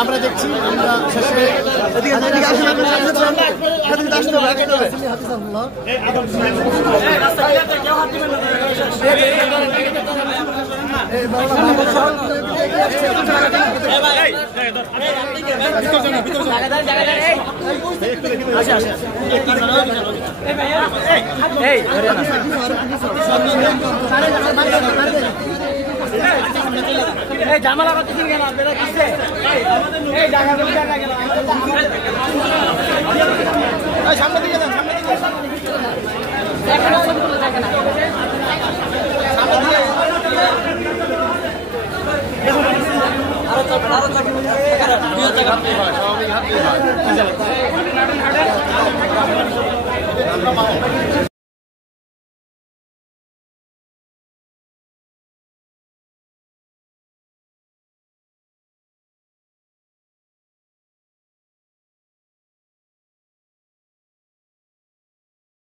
আমরা দেখছি আমরা শেষে জামালা করতেছেন কেন আপনারা কিসে এই জায়গা গেল সামনে দিকে যান সামনে দিকে আরো